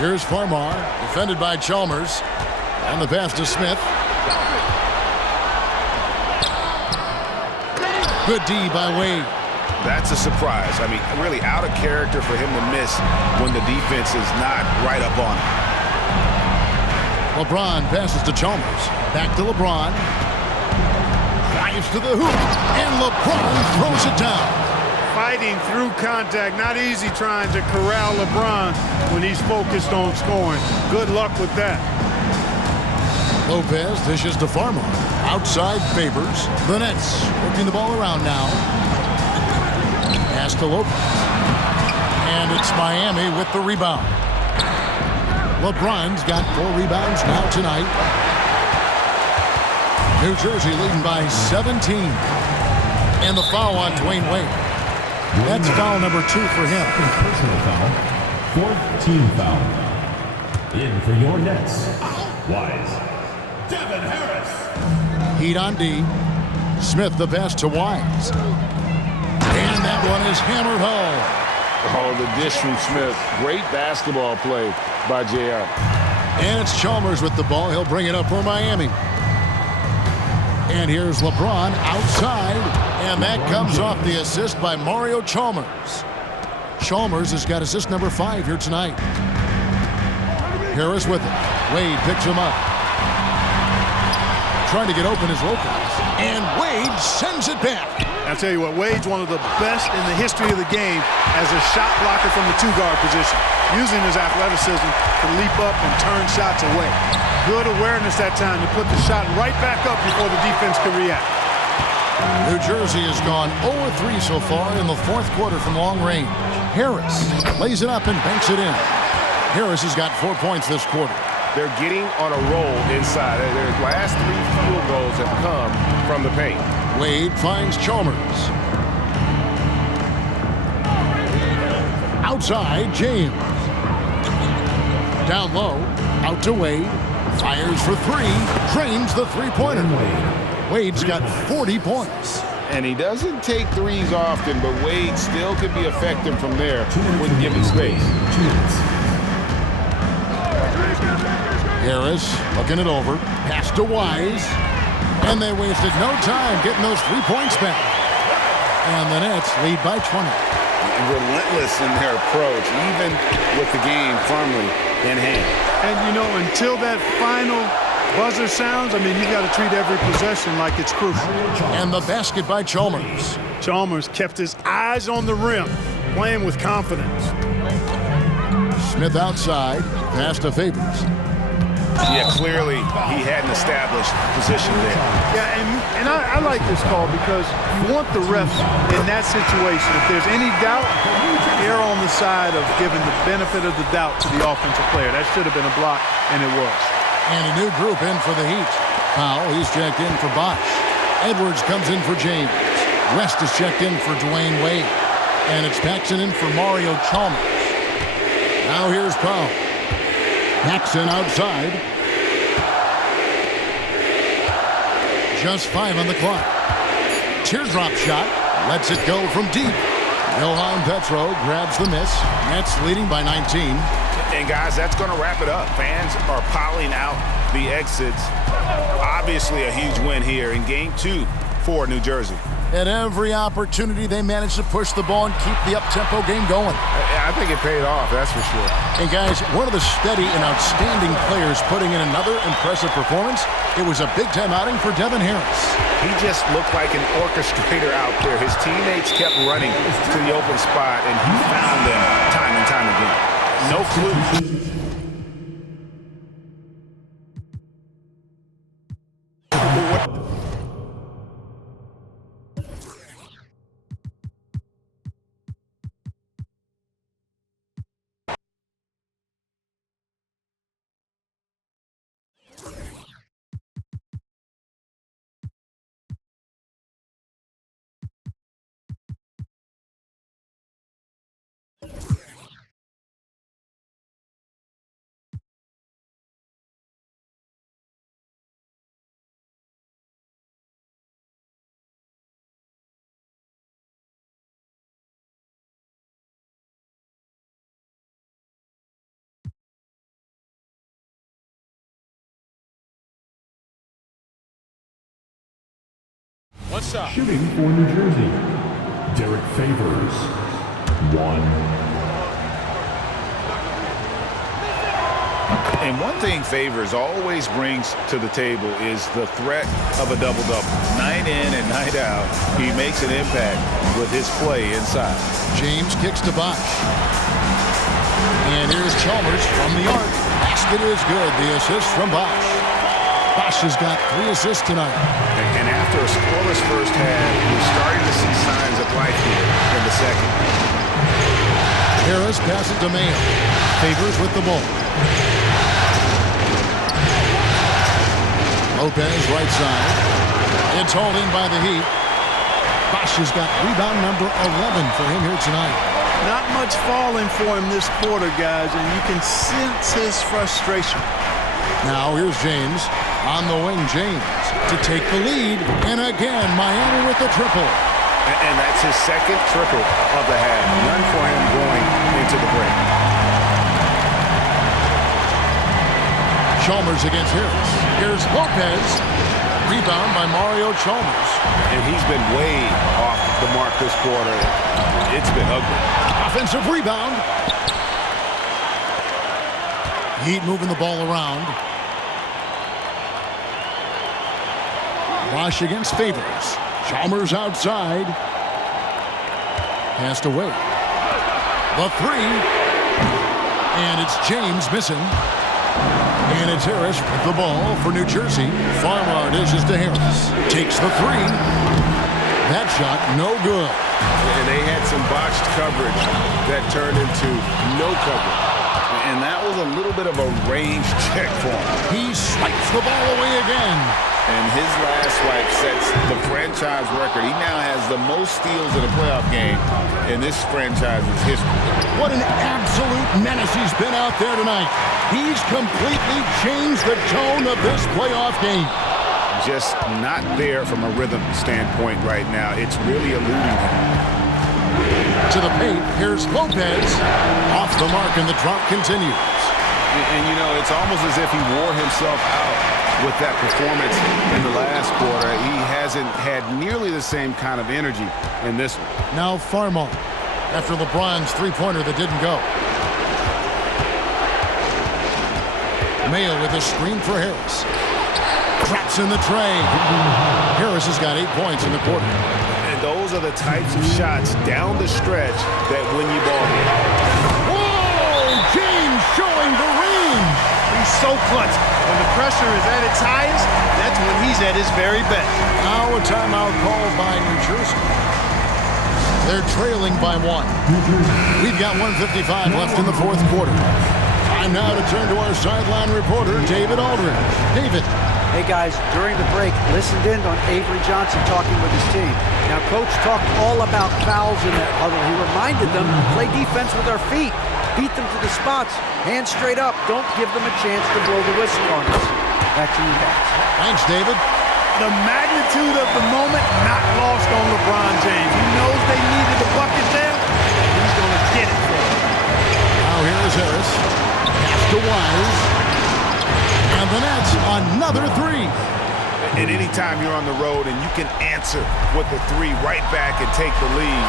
Here's Farmar, defended by Chalmers. And the pass to Smith. Good D by Wade. That's a surprise. I mean, really out of character for him to miss when the defense is not right up on him. LeBron passes to Chalmers. Back to LeBron. Drives to the hoop. And LeBron throws it down. Fighting through contact. Not easy trying to corral LeBron when he's focused on scoring. Good luck with that. Lopez dishes to Farmar. Outside Favors. The Nets working the ball around now. Pass to Lopez. And it's Miami with the rebound. LeBron's got 4 rebounds now tonight. New Jersey leading by 17. And the foul on Dwayne Wade. That's foul number 2 for him. Personal foul. 4th team foul. In for your Nets. Wise. Devin Harris. Heat on D. Smith the pass to Wise. And that one is hammered home. Oh, the dish from Smith. Great basketball play by JR. And it's Chalmers with the ball. He'll bring it up for Miami. And here's LeBron outside. And that comes off the assist by Mario Chalmers. Chalmers has got assist number 5 here tonight. Harris with it. Wade picks him up. Trying to get open is Lopez. And Wade sends it back. I'll tell you what, Wade's one of the best in the history of the game as a shot blocker from the 2-guard position, using his athleticism to leap up and turn shots away. Good awareness that time to put the shot right back up before the defense can react. New Jersey has gone 0-3 so far in the 4th quarter from long range. Harris lays it up and banks it in. Harris has got 4 points this quarter. They're getting on a roll inside. Their last 3 field goals have come from the paint. Wade finds Chalmers. Outside, James. Down low, out to Wade. Fires for 3. Drains the 3-pointer. Wade's got 40 points. And he doesn't take threes often, but Wade still can be effective from there when given space. Harris looking it over. Pass to Wise. And they wasted no time getting those 3 points back. And the Nets lead by 20. Relentless in their approach, even with the game firmly in hand. And, you know, until that final buzzer sounds, I mean, you've got to treat every possession like it's crucial. And the basket by Chalmers. Chalmers kept his eyes on the rim, playing with confidence. Smith outside. Pass to Favors. Yeah, clearly he had an established position there. Yeah, and I like this call because you want the refs in that situation, if there's any doubt, to err on the side of giving the benefit of the doubt to the offensive player. That should have been a block, and it was. And a new group in for the Heat. Powell, he's checked in for Bosh. Edwards comes in for James. West is checked in for Dwayne Wade. And it's Paxson in for Mario Chalmers. Now here's Powell. Paxson outside. Just 5 on the clock. Teardrop shot. Lets it go from deep. Johan Petro grabs the miss. Nets leading by 19. And guys, that's going to wrap it up. Fans are piling out the exits. Obviously a huge win here in Game 2 for New Jersey. At every opportunity, they managed to push the ball and keep the up-tempo game going. I think it paid off, that's for sure. And guys, one of the steady and outstanding players putting in another impressive performance, it was a big-time outing for Devin Harris. He just looked like an orchestrator out there. His teammates kept running to the open spot, and he found them time and time again. No clue. What's up? Shooting for New Jersey, Derek Favors. 1. And one thing Favors always brings to the table is the threat of a double-double. Night in and night out, he makes an impact with his play inside. James kicks to Bosch. And here's Chalmers from the arc. Basket is good. The assist from Bosch. Bosch has got 3 assists tonight. And after a scoreless first half, we're starting to see signs of life here in the second. Harris passes to Mayo. Favors with the ball. Lopez right side. It's hauled in by the Heat. Bosch has got rebound number 11 for him here tonight. Not much falling for him this quarter, guys, and you can sense his frustration. Now here's James. On the wing, James to take the lead. And again, Miami with the triple. And that's his second triple of the half. None for him going into the break. Chalmers against Harris. Here's Lopez. Rebound by Mario Chalmers. And he's been way off the mark this quarter. It's been ugly. Offensive rebound. Heat moving the ball around. Bosch against Favors. Chalmers outside. Passed away. The 3. And it's James missing. And it's Harris with the ball for New Jersey. Farmar dishes to Harris. Takes the 3. That shot no good. And they had some botched coverage that turned into no coverage. And that was a little bit of a range check for him. He swipes the ball away again. And his last swipe sets the franchise record. He now has the most steals in a playoff game in this franchise's history. What an absolute menace he's been out there tonight. He's completely changed the tone of this playoff game. Just not there from a rhythm standpoint right now. It's really eluding him. To the paint, here's Lopez. Off the mark, and the drop continues. And you know, it's almost as if he wore himself out with that performance in the last quarter. He hasn't had nearly the same kind of energy in this one. Now Farmar, after LeBron's three-pointer that didn't go. Mayo with a screen for Harris. Traps in the tray. Harris has got 8 points in the quarter. And those are the types of shots down the stretch that win you ball games. Whoa! James showing the range. He's so clutch. When the pressure is at its highest, that's when he's at his very best. Now a timeout called by New Jersey. They're trailing by 1. We've got 1:55 left in the fourth quarter. Time now to turn to our sideline reporter, David Aldridge. David. Hey guys, during the break, listened in on Avery Johnson talking with his team. Now Coach talked all about fouls in that huddle. He reminded them to play defense with our feet. Beat them to the spots. Hands straight up. Don't give them a chance to blow the whistle on us. Back to you guys. Thanks, David. The magnitude of the moment not lost on LeBron James. He knows they needed a bucket there. He's going to get it for them. Now here is Harris. Pass to Wise. And the Nets, another 3. And anytime you're on the road and you can answer with the 3 right back and take the lead,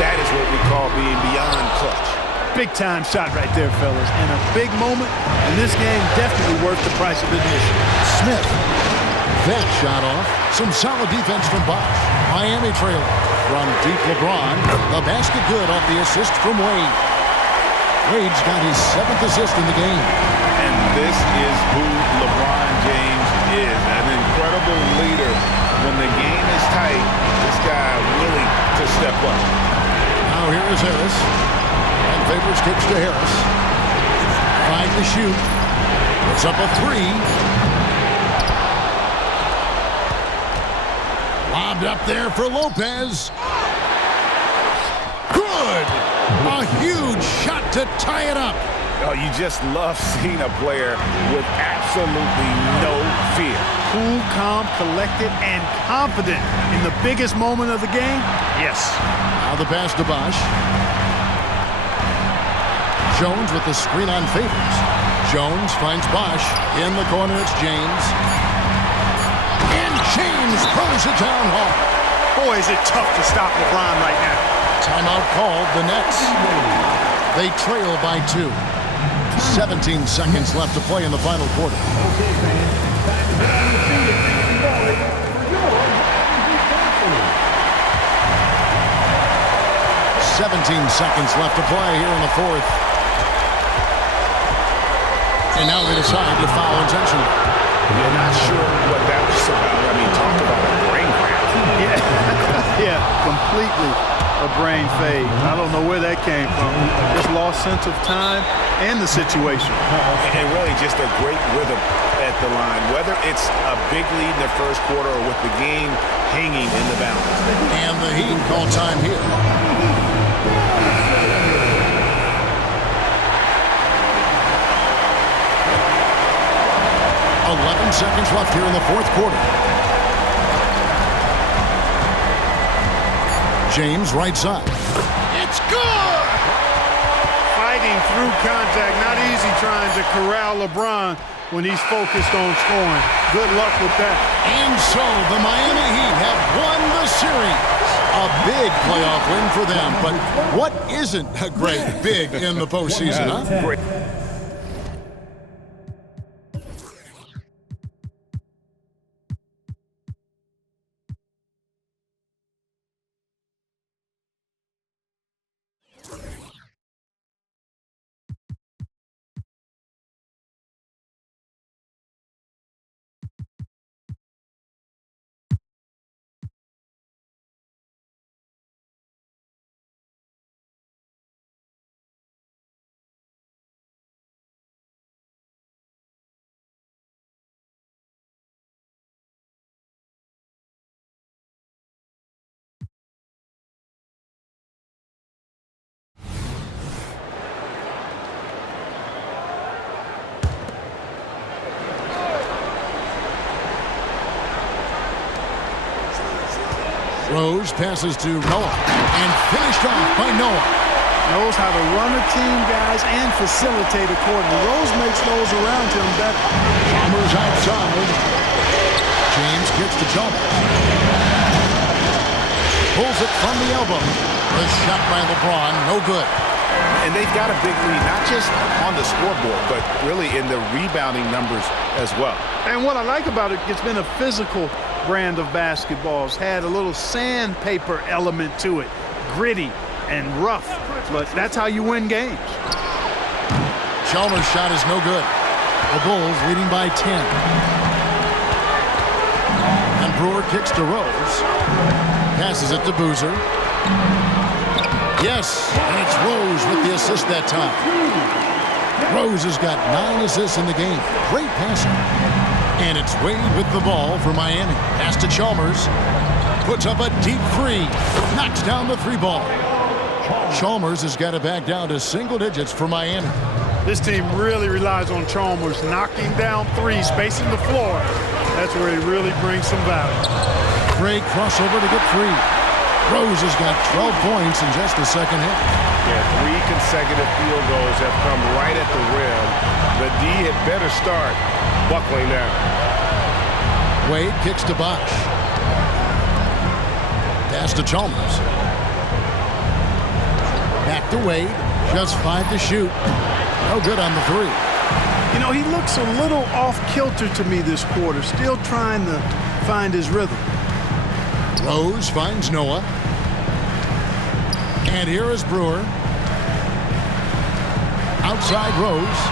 that is what we call being beyond clutch. Big-time shot right there, fellas. And a big moment, and this game definitely worth the price of admission. Smith. That shot off. Some solid defense from Bosch. Miami trailing. From deep LeBron. The basket good off the assist from Wade. Wade's got his 7th assist in the game. And this is who LeBron James is. An incredible leader. When the game is tight, this guy willing to step up. Now here is Harris. And Favors kicks to Harris. 5 to shoot. Puts up a 3. Lobbed up there for Lopez. Good! A huge shot to tie it up. Oh, you just love seeing a player with absolutely no fear. Cool, calm, collected, and confident in the biggest moment of the game? Yes. Now the pass to Bosch. Jones with the screen on Favors. Jones finds Bosch. In the corner, it's James. And James throws it down hard. Boy, is it tough to stop LeBron right now. Timeout called, the Nets. They trail by 2. 17 seconds left to play in the final quarter. 17 seconds left to play here in the fourth. And now they decide to foul intentionally. You're not sure what that was about. I mean, talk about a brain cramp. Yeah, completely a brain fade. I don't know where that came from. Just lost sense of time and the situation. And really just a great rhythm at the line, whether it's a big lead in the first quarter or with the game hanging in the balance. And the Heat call time here. Seconds left here in the fourth quarter. James right side. It's good! Fighting through contact. Not easy trying to corral LeBron when he's focused on scoring. Good luck with that. And so the Miami Heat have won the series. A big playoff win for them. But what isn't a great big in the postseason, huh? Great. Rose passes to Noah, and finished off by Noah. Knows how to run a team, guys, and facilitate accordingly. Rose makes those around him better. Chalmers outside. James gets to Chalmers. Pulls it from the elbow. The shot by LeBron, no good. And they've got a big lead, not just on the scoreboard, but really in the rebounding numbers as well. And what I like about it, it's been a physical brand of basketball. It's had a little sandpaper element to it. Gritty and rough, but that's how you win games. Chalmers' shot is no good. The Bulls leading by 10. And Brewer kicks to Rose. Passes it to Boozer. Yes, and it's Rose with the assist that time. Rose has got 9 assists in the game. Great passing. And it's Wade with the ball for Miami. Pass to Chalmers. Puts up a deep three. Knocks down the 3 ball. Chalmers has got it back down to single digits for Miami. This team really relies on Chalmers knocking down 3, spacing the floor. That's where he really brings some value. Great crossover to get 3. Rose has got 12 points in just the second half. Yeah, 3 consecutive field goals have come right at the rim. The D had better start buckling down. Wade kicks to Bosh. Pass to Chalmers. Back to Wade. Just 5 to shoot. No good on the 3. You know, he looks a little off-kilter to me this quarter. Still trying to find his rhythm. Rose finds Noah. And here is Brewer. Outside Rose.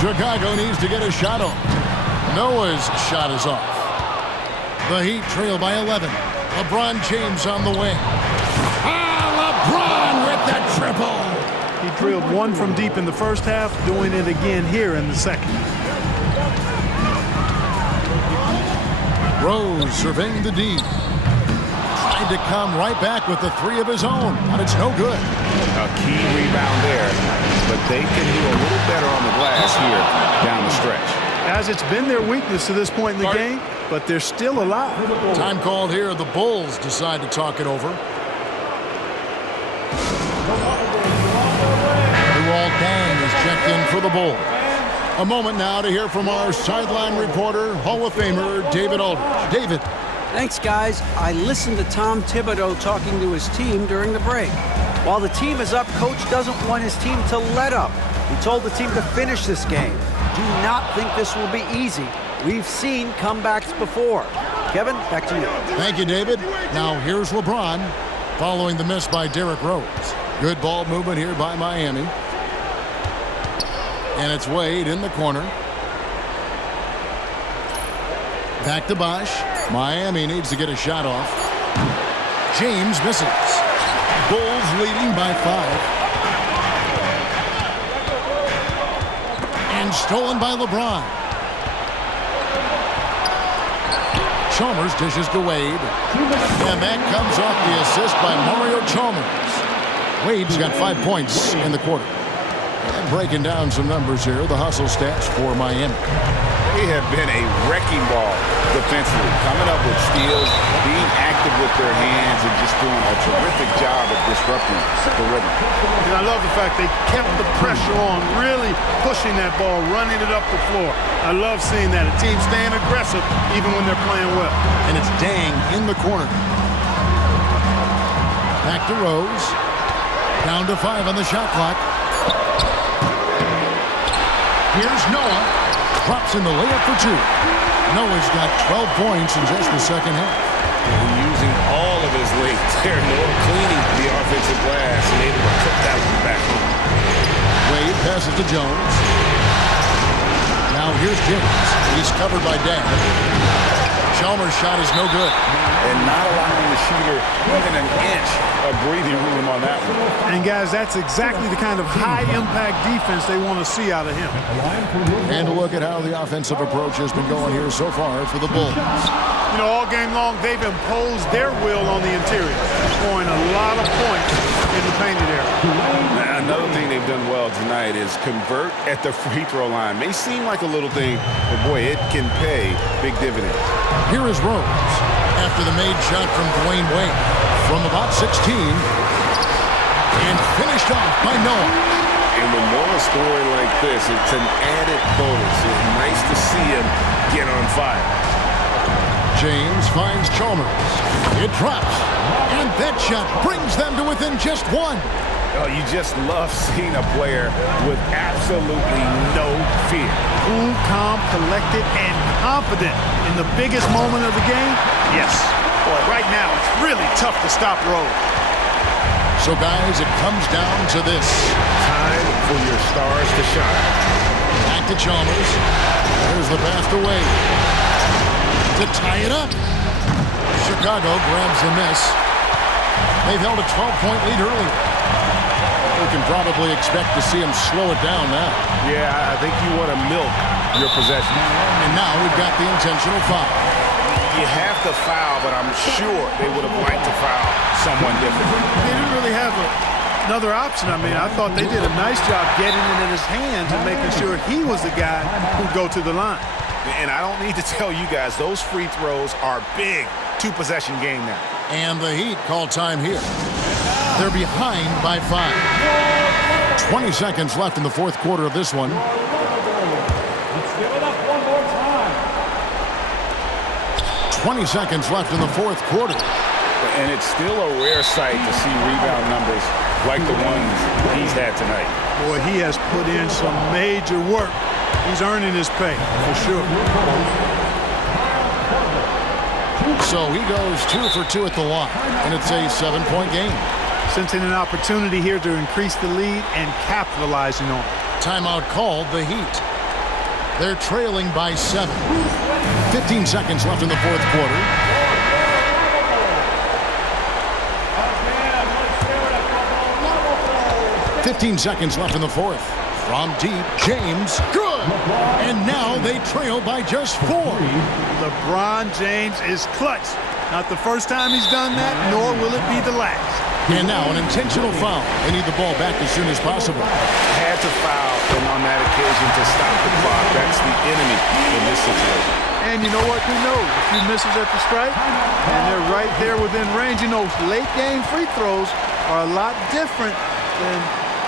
Chicago needs to get a shot off. Noah's shot is off. The Heat trail by 11. LeBron James on the wing. LeBron with the triple. He drilled 1 from deep in the first half, doing it again here in the second. Rose surveying the D. Tried to come right back with the 3 of his own, but it's no good. A key rebound there, but they can do a little better on the glass here down the stretch. Guys, it's been their weakness to this point in the game, but they're still alive. Time called here. The Bulls decide to talk it over. Luol Deng is checked in for the Bulls. A moment now to hear from our sideline reporter, Hall of Famer David Aldridge. David. Thanks, guys. I listened to Tom Thibodeau talking to his team during the break. While the team is up, Coach doesn't want his team to let up. He told the team to finish this game. Do not think this will be easy. We've seen comebacks before. Kevin, back to you. Thank you, David. Now here's LeBron following the miss by Derrick Rose. Good ball movement here by Miami. And it's Wade in the corner. Back to Bosh. Miami needs to get a shot off. James misses. Bulls leading by 5. And stolen by LeBron. Chalmers dishes to Wade. And that comes off the assist by Mario Chalmers. Wade's got 5 points in the quarter. And breaking down some numbers here, the hustle stats for Miami. They have been a wrecking ball defensively, coming up with steals, being active with their hands, and just doing a terrific job of disrupting the rhythm. And I love the fact they kept the pressure on, really pushing that ball, running it up the floor. I love seeing that. A team staying aggressive even when they're playing well. And it's Dang in the corner. Back to Rose. Down to 5 on the shot clock. Here's Noah. Drops in the layup for 2. Noah's got 12 points in just the second half. And using all of his weight there, Noah cleaning the offensive glass and able to put that one back. Wade passes to Jones. Now here's James. He's covered by Dan. Chalmers' shot is no good. And not allowing the shooter even an inch of breathing room on that one. And, guys, that's exactly the kind of high-impact defense they want to see out of him. And a look at how the offensive approach has been going here so far for the Bulls. You know, all game long, they've imposed their will on the interior, scoring a lot of points in the painted area. Another thing they've done well tonight is convert at the free throw line. May seem like a little thing, but, boy, it can pay big dividends. Here is Rose after the made shot from Dwayne Wade from about 16 and finished off by Noah. And when Noah's scoring like this, it's an added bonus. It's nice to see him get on fire. James finds Chalmers. It drops. And that shot brings them to within just 1. Oh, you just love seeing a player with absolutely no fear. Cool, calm, collected, and confident in the biggest moment of the game. Yes. Boy, right now it's really tough to stop Rose. So, guys, it comes down to this. Time for your stars to shine. Back to Chalmers. There's the pass to Wade. To tie it up. Chicago grabs the miss. They've held a 12-point lead earlier. We can probably expect to see them slow it down now. Yeah, I think you want to milk your possession. And now we've got the intentional foul. You have to foul, but I'm sure they would have liked to foul someone different. They didn't really have another option. I mean, I thought they did a nice job getting it in his hands and making sure he was the guy who'd go to the line. And I don't need to tell you guys, those free throws are big. 2-possession game now. And the Heat call time here. They're behind by 5. 20 seconds left in the fourth quarter of this one. Let's give it up one more time. 20 seconds left in the fourth quarter. And it's still a rare sight to see rebound numbers like the ones he's had tonight. Boy, he has put in some major work. He's earning his pay, for sure. So he goes 2 for 2 at the line, and it's a 7-point game. Sensing an opportunity here to increase the lead and capitalizing on it. Timeout called the Heat. They're trailing by 7. 15 seconds left in the fourth quarter. "15 seconds left in the fourth. From deep, James, good! And now they trail by just 4. LeBron James is clutch. Not the first time he's done that, nor will it be the last. And now an intentional foul. They need the ball back as soon as possible. Had to foul, and on that occasion to stop the clock. That's the enemy in this situation. And you know what? Who knows? A few misses at the stripe, and they're right there within range. You know, late game free throws are a lot different than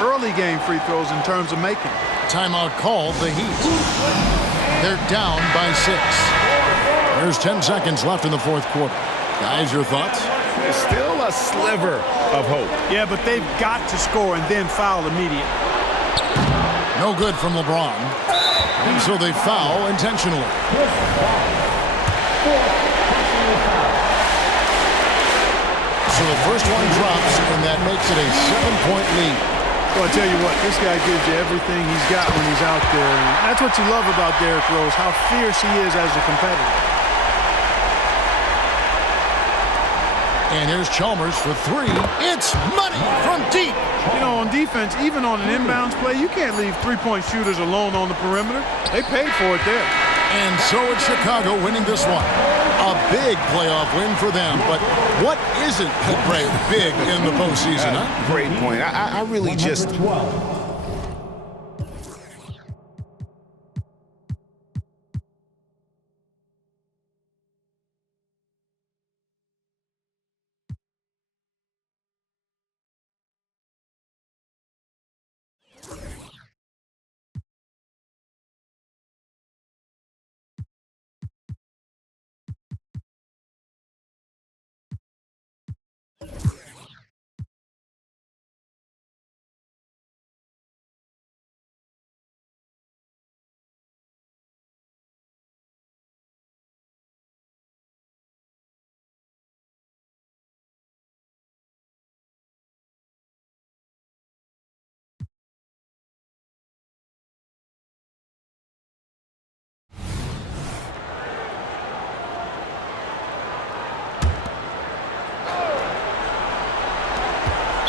early game free throws in terms of making them. Timeout called the Heat. They're down by 6. There's 10 seconds left in the fourth quarter. Guys, your thoughts? There's still a sliver of hope. Yeah, but they've got to score and then foul immediately. No good from LeBron. And so they foul intentionally. So the first one drops, and that makes it a 7-point lead. Well, I tell you what, this guy gives you everything he's got when he's out there. And that's what you love about Derrick Rose, how fierce he is as a competitor. And here's Chalmers for 3. It's money from deep. You know, on defense, even on an inbounds play, you can't leave three-point shooters alone on the perimeter. They paid for it there. And so it's Chicago winning this one. A big playoff win for them. But what isn't big in the postseason, huh? Great point. I really just...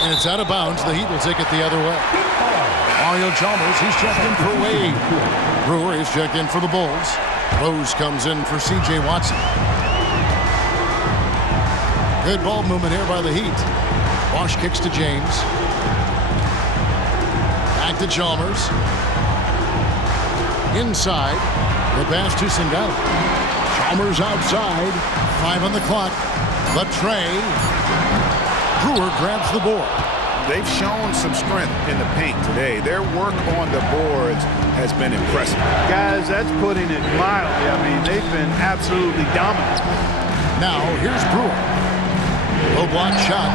And it's out of bounds. The Heat will take it the other way. Mario Chalmers, he's checked in for Wade. Brewer is checked in for the Bulls. Rose comes in for C.J. Watson. Good ball movement here by the Heat. Bosch kicks to James. Back to Chalmers. Inside. The pass to Sindel. Chalmers outside. 5 on the clock. The tray. Brewer grabs the board. They've shown some strength in the paint today. Their work on the boards has been impressive. Guys, that's putting it mildly. I mean, they've been absolutely dominant. Now, here's Brewer. Low block shot.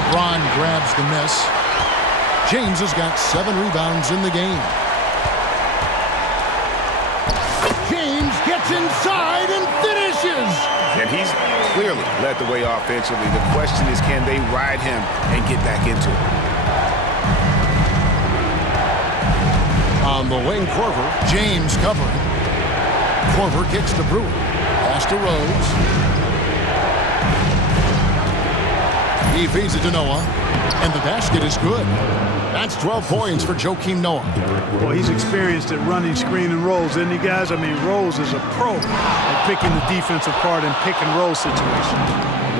LeBron grabs the miss. James has got 7 rebounds in the game. James gets inside and finishes. And he's clearly led the way offensively. The question is, can they ride him and get back into it? On the wing, Korver. James covering. Korver kicks to Brewer. Pass to Rose. He feeds it to Noah. And the basket is good. That's 12 points for Joakim Noah. Well, he's experienced at running screen and rolls, isn't he, guys? I mean, Rose is a pro at picking the defense apart in pick and roll situations.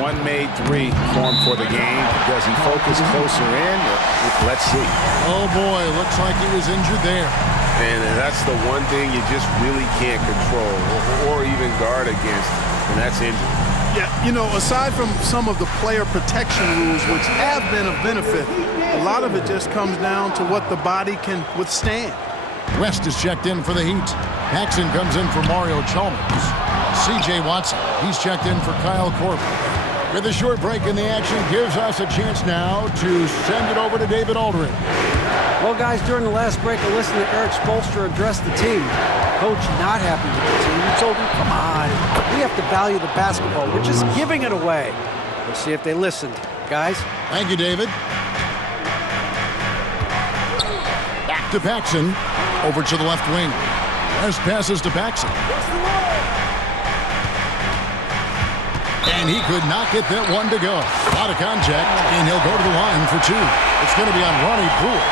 One made 3 formed for the game. Does he focus closer in? Let's see. Oh, boy, looks like he was injured there. And that's the one thing you just really can't control or even guard against, and that's injury. Yeah, you know, aside from some of the player protection rules, which have been of benefit, a lot of it just comes down to what the body can withstand. West is checked in for the Heat. Paxson comes in for Mario Chalmers. C.J. Watson, he's checked in for Kyle Korver. With a short break in the action, gives us a chance now to send it over to David Aldridge. Well, guys, during the last break, I listened to Eric Spoelstra address the team. Coach not happy with the team. He told him, come on, we have to value the basketball. We're just giving it away. We'll see if they listened. Guys? Thank you, David. Back to Paxson. Over to the left wing. West passes to Paxson. And he could not get that one to go. Out of contact, and he'll go to the line for 2. It's going to be on Ronnie Brewer.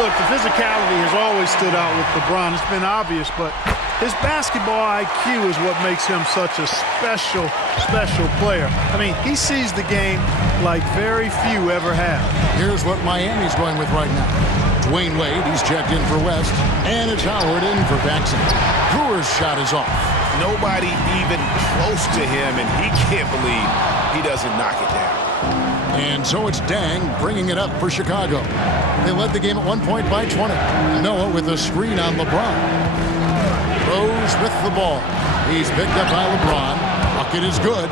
Look, the physicality has always stood out with LeBron. It's been obvious, but his basketball IQ is what makes him such a special player. I mean, he sees the game like very few ever have. Here's what Miami's going with right now. Dwayne Wade, he's checked in for West, and it's Howard in for Paxson. Brewer's shot is off. Nobody even close to him, and he can't believe he doesn't knock it down. And so it's Dang bringing it up for Chicago. They led the game at one point by 20. Noah with a screen on LeBron. Rose with the ball. He's picked up by LeBron. Bucket is good.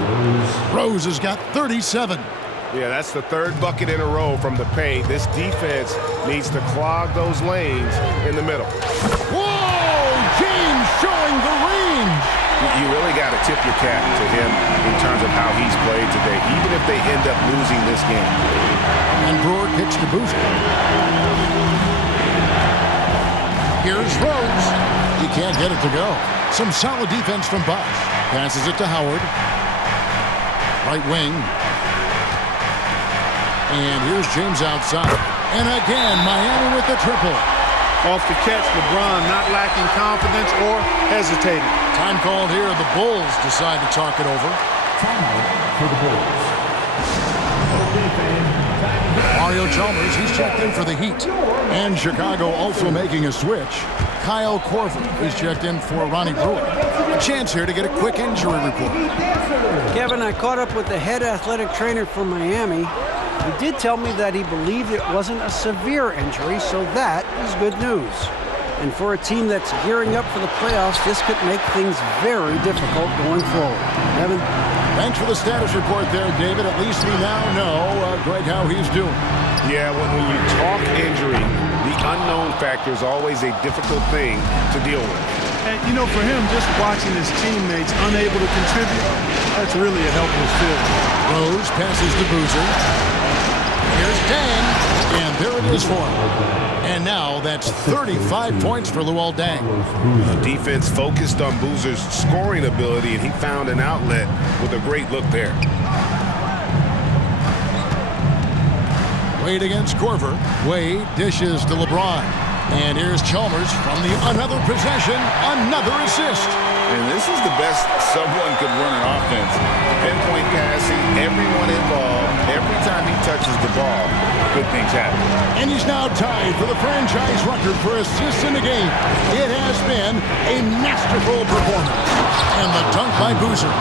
Rose has got 37. Yeah, that's the third bucket in a row from the paint. This defense needs to clog those lanes in the middle. Whoa! James showing the range. You really got to tip your cap to him in terms of how he's played today, even if they end up losing this game. And Brewer kicks to Boozer. Here's Rose. He can't get it to go. Some solid defense from Bosch. Passes it to Howard. Right wing. And here's James outside. And again, Miami with the triple. Off the catch, LeBron not lacking confidence or hesitating. Time called here. The Bulls decide to talk it over. Timeout for the Bulls. Mario Chalmers, he's checked in for the Heat. And Chicago also making a switch. Kyle Korver, he's checked in for Ronnie Brewer. A chance here to get a quick injury report. Kevin, I caught up with the head athletic trainer from Miami. He did tell me that he believed it wasn't a severe injury, so that is good news. And for a team that's gearing up for the playoffs, this could make things very difficult going forward. Evan? Thanks for the status report there, David. At least we now know, Greg, how he's doing. Yeah, when you talk injury, the unknown factor is always a difficult thing to deal with. And, you know, for him, just watching his teammates unable to contribute, that's really a helpless feeling. Rose passes to Boozer. Here's Dang, and there it is for him. And now that's 35 points for Luol Deng. The defense focused on Boozer's scoring ability, and he found an outlet with a great look there. Wade against Korver. Wade dishes to LeBron. And here's Chalmers from the another possession, another assist. And this is the best someone could run an offense. Pinpoint passing, everyone involved. Every time he touches the ball, good things happen. And he's now tied for the franchise record for assists in the game. It has been a masterful performance. And the dunk by Boozer.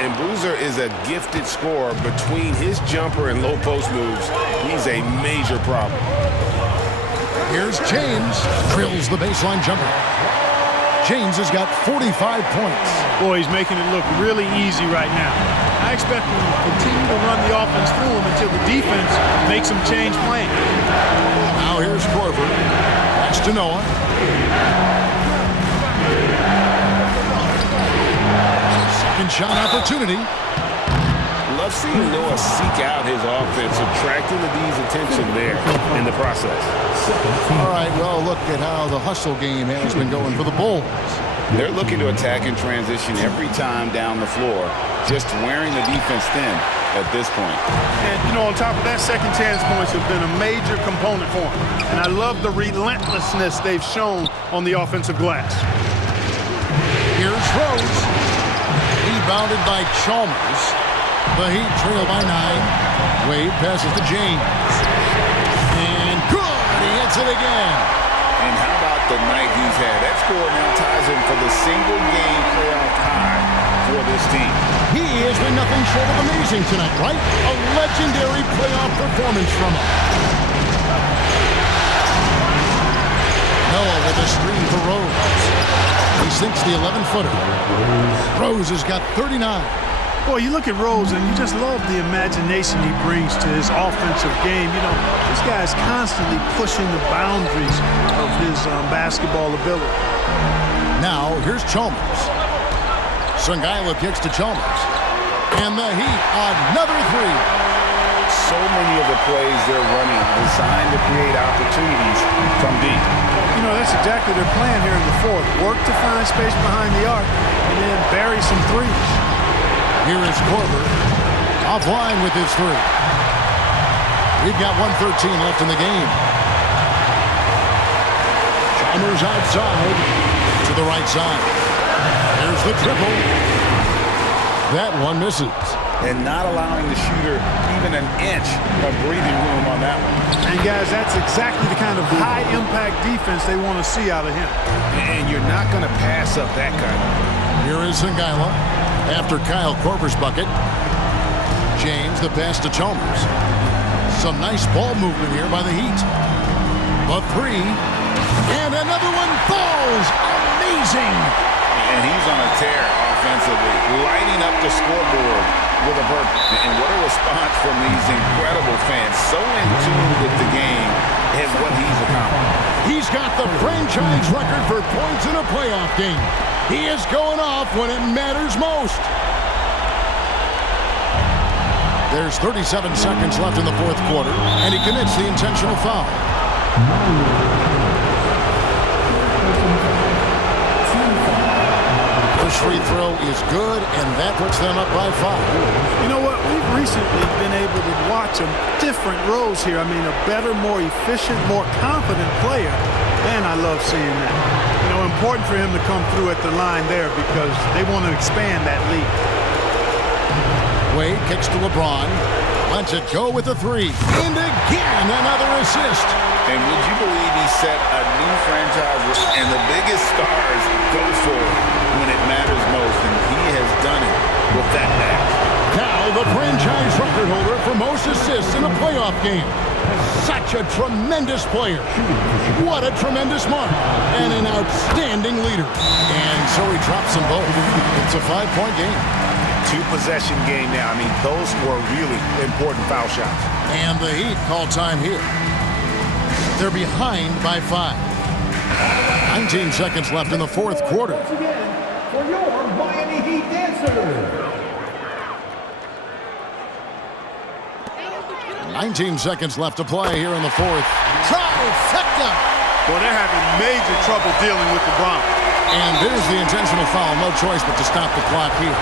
And Boozer is a gifted scorer. Between his jumper and low post moves, he's a major problem. Here's James. Drills the baseline jumper. James has got 45 points. Boy, he's making it look really easy right now. I expect him to continue to run the offense through him until the defense makes him change plans. Now here's Korver. Pass to Noah. Second shot opportunity. Love seeing Noah seek out his offense, attracting the D's attention there in the process. All right, well, look at how the hustle game has been going for the Bulls. They're looking to attack in transition every time down the floor, just wearing the defense thin at this point. And, you know, on top of that, second chance points have been a major component for him. And I love the relentlessness they've shown on the offensive glass. Here's Rose. Rebounded by Chalmers. The Heat trail by 9. Wade passes to James. And good! He hits it again. And how about the night he's had? That score now ties him for the single-game playoff high for this team. He has been nothing short of amazing tonight, right? A legendary playoff performance from him. Noah with a screen for Rose. He sinks the 11-footer. Rose has got 39. Boy, you look at Rose, and you just love the imagination he brings to his offensive game. You know, this guy is constantly pushing the boundaries of his basketball ability. Now, here's Chalmers. Sangaila kicks to Chalmers. And the Heat, another three. So many of the plays they're running designed to create opportunities from deep. You know, that's exactly their plan here in the fourth. Work to find space behind the arc and then bury some threes. Here is Korver, offline with his three. We've got 1:13 left in the game. Chalmers outside to the right side. There's the triple. That one misses. And not allowing the shooter even an inch of breathing room on that one. And guys, that's exactly the kind of high-impact defense they want to see out of him. And you're not going to pass up that kind of. Here is Sangaila after Kyle Korver's bucket. James, the pass to Chalmers. Some nice ball movement here by the Heat. A three. And another one falls. Amazing. And he's on a tear offensively, lighting up the scoreboard with a burp. And what a response from these incredible fans. So in tune with the game and what he's accomplished. He's got the franchise record for points in a playoff game. He is going off when it matters most. There's 37 seconds left in the fourth quarter, and he commits the intentional foul. First free throw is good, and that puts them up by 5. You know what? We've recently been able to watch him different roles here. I mean, a better, more efficient, more confident player. Man, I love seeing that. You know, important for him to come through at the line there because they want to expand that lead. Wade kicks to LeBron. Lets it go with a three. And again, another assist. And would you believe he set a new franchise record? And the biggest stars go for it when it matters most, and he has done it with that match. Now the franchise record holder for most assists in a playoff game. Such a tremendous player. What a tremendous mark. And an outstanding leader. And so he drops them both. It's a 5-point game. 2-possession game now. I mean, those were really important foul shots. And the Heat call time here. They're behind by 5. 19 seconds left in the fourth quarter. Once again, for your Miami Heat dancers. 19 seconds left to play here in the fourth. Trifecta! Well, they're having major trouble dealing with LeBron. And there's the intentional foul. No choice but to stop the clock here.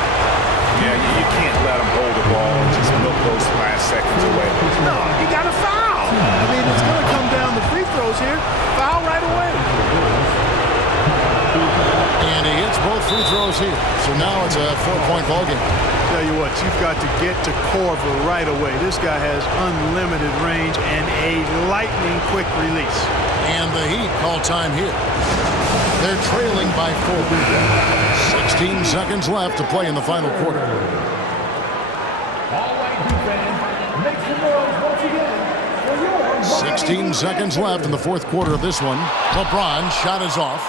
Yeah, you can't let him hold the ball and just milk those last seconds away. No, you got to foul. I mean, it's going to come down to free throws here. Foul right away. And he hits both free throws here. So now it's a 4-point ball game. Tell you what, you've got to get to Korver right away. This guy has unlimited range and a lightning quick release. And the Heat call time here. They're trailing by 4. 16 seconds left to play in the final quarter. All right, defense, make some noise once again for your 16 seconds left in the fourth quarter of this one. LeBron shot is off.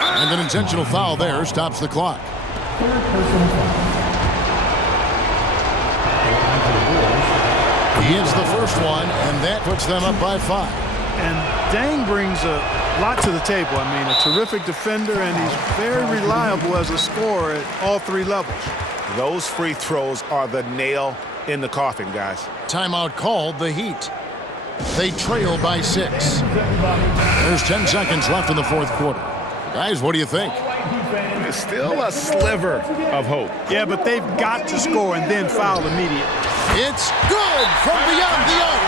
And an intentional foul there stops the clock. He hits the first one, and that puts them up by 5. And Deng brings a lot to the table. I mean, a terrific defender, and he's very reliable as a scorer at all 3 levels. Those free throws are the nail in the coffin, guys. Timeout called the Heat. They trail by 6. There's 10 seconds left in the fourth quarter. Guys, what do you think? There's still a sliver of hope. Yeah, but they've got to score and then foul immediately. It's good from beyond the arc.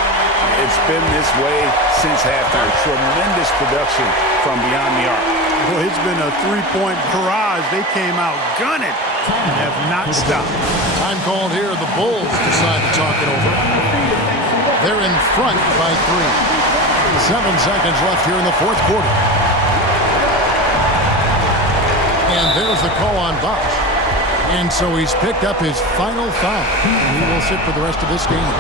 It's been this way since halftime. Tremendous production from beyond the arc. Well, it's been a 3-point barrage. They came out gunning and have not stopped. Time called here. The Bulls decide to talk it over. They're in front by 3. 7 seconds left here in the fourth quarter. And there's the call on Bosh. And so he's picked up his final foul. And he will sit for the rest of this game.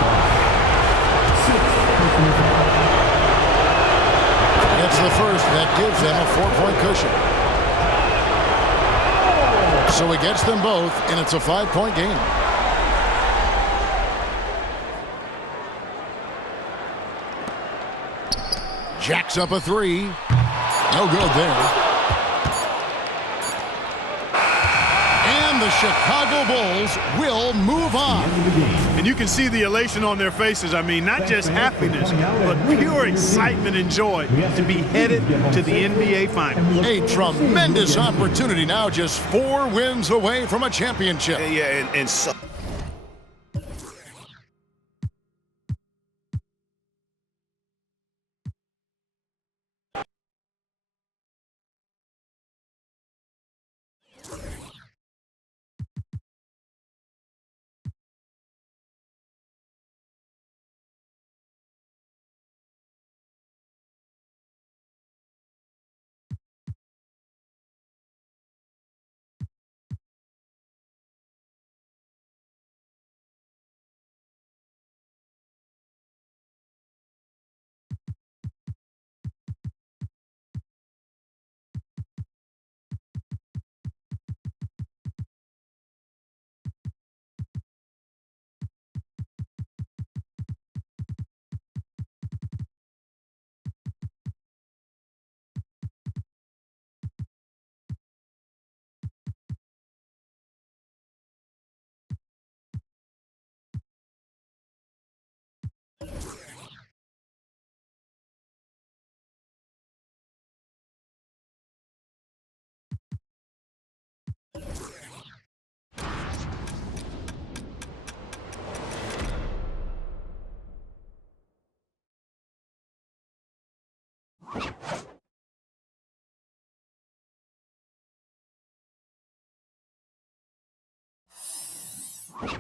It's the first that gives them a 4-point cushion. So he gets them both, and it's a 5-point game. Jacks up a 3. No good there. And the Chicago Bulls will move on. And you can see the elation on their faces. I mean, not just happiness, but pure excitement and joy to be headed to the NBA Finals. A tremendous opportunity now, just 4 wins away from a championship. Yeah, and so You